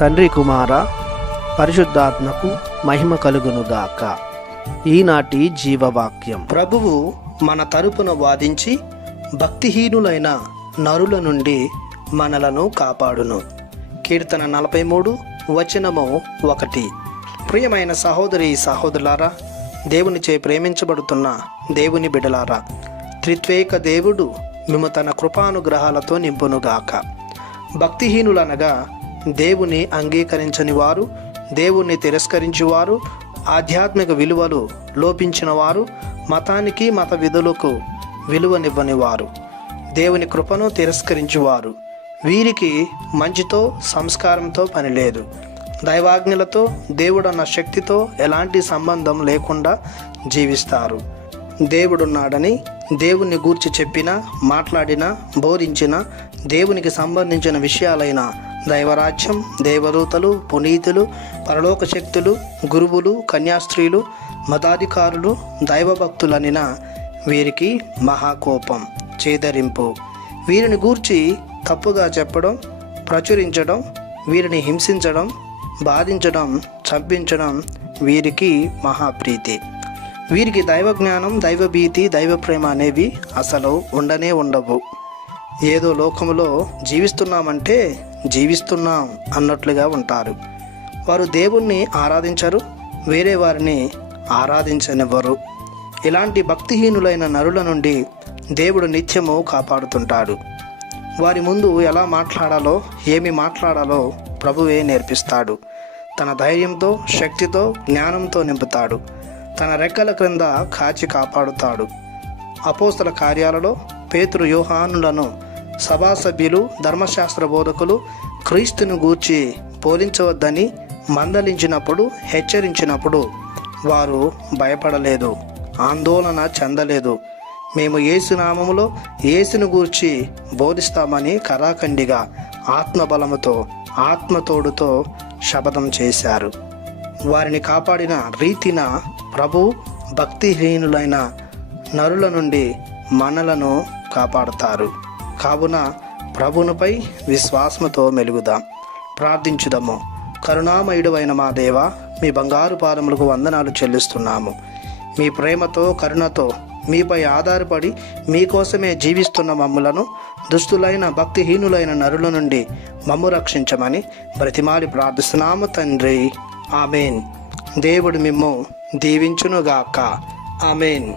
తండ్రి కుమార పరిశుద్ధాత్మకు మహిమ కలుగునుగాక. ఈనాటి జీవవాక్యం. ప్రభువు మన తరపున వాదించి భక్తిహీనులైన నరుల నుండి మనలను కాపాడును. కీర్తన 43:1. ప్రియమైన సహోదరి సహోదరులారా, దేవునిచే ప్రేమించబడుతున్న దేవుని బిడ్డలారా, త్రిత్వేక దేవుడు మేము తన కృపానుగ్రహాలతో నింపునుగాక. భక్తిహీనులనగా దేవుని అంగీకరించని వారు, దేవుణ్ణి తిరస్కరించువారు, ఆధ్యాత్మిక విలువలు లోపించిన వారు, మతానికి మత విధులకు విలువనివ్వని వారు, దేవుని కృపను తిరస్కరించువారు. వీరికి మంచితో సంస్కారంతో పని లేదు. దైవాజ్ఞలతో దేవుడన్న శక్తితో ఎలాంటి సంబంధం లేకుండా జీవిస్తారు. దేవుడున్నాడని దేవుని గూర్చి చెప్పినా, మాట్లాడినా, బోధించిన దేవునికి సంబంధించిన విషయాలైన దైవరాజ్యం, దేవదూతలు, పునీతులు, పరలోక శక్తులు, గురువులు, కన్యాస్త్రీలు, మతాధికారులు, దైవభక్తులనిన వీరికి మహాకోపం, చేదరింపు. వీరిని గూర్చి తప్పుగా చెప్పడం, ప్రచురించడం, వీరిని హింసించడం, బాధించడం, చంపించడం వీరికి మహాప్రీతి. వీరికి దైవజ్ఞానం, దైవభీతి, దైవప్రేమ అనేవి అసలు ఉండనే ఉండవు. ఏదో లోకములో జీవిస్తున్నామంటే జీవిస్తున్నాం అన్నట్లుగా ఉంటారు. వారు దేవుణ్ణి ఆరాధించరు, వేరే వారిని ఆరాధించనివ్వరు. ఇలాంటి భక్తిహీనులైన నరుల నుండి దేవుడు నిత్యము కాపాడుతుంటాడు. వారి ముందు ఎలా మాట్లాడాలో, ఏమి మాట్లాడాలో ప్రభువే నేర్పిస్తాడు. తన ధైర్యంతో, శక్తితో, జ్ఞానంతో నింపుతాడు. తన రెక్కల క్రింద కాచి కాపాడుతాడు. అపోస్తల కార్యాలలో పేతురు, యోహానులను సభా సభ్యులు, ధర్మశాస్త్ర బోధకులు క్రీస్తును గూర్చి బోధించవద్దని మందలించినప్పుడు, హెచ్చరించినప్పుడు వారు భయపడలేదు, ఆందోళన చెందలేదు. మేము యేసు నామములో యేసును గూర్చి బోధిస్తామని కరాఖండిగా ఆత్మబలముతో, ఆత్మతోడుతో శపథం చేశారు. వారిని కాపాడిన రీతిన ప్రభు భక్తిహీనులైన నరుల నుండి మనలను కాపాడుతారు. కావున ప్రభువుపై విశ్వాసముతో మెలుగుదాం. ప్రార్థించుదాము. కరుణామయుడైన మా దేవ, మీ బంగారు పాదములకు వందనాలు చెల్లిస్తున్నాము. మీ ప్రేమతో, కరుణతో మీపై ఆధారపడి మీకోసమే జీవిస్తున్న మమ్ములను దుష్టులైన భక్తిహీనులైన నరుల నుండి మమ్ము రక్షించమని బ్రతిమాలి ప్రార్థిస్తున్నాము తండ్రి. ఆమెన్. దేవుడు మిమ్ము దీవించునుగాక. ఆమెన్.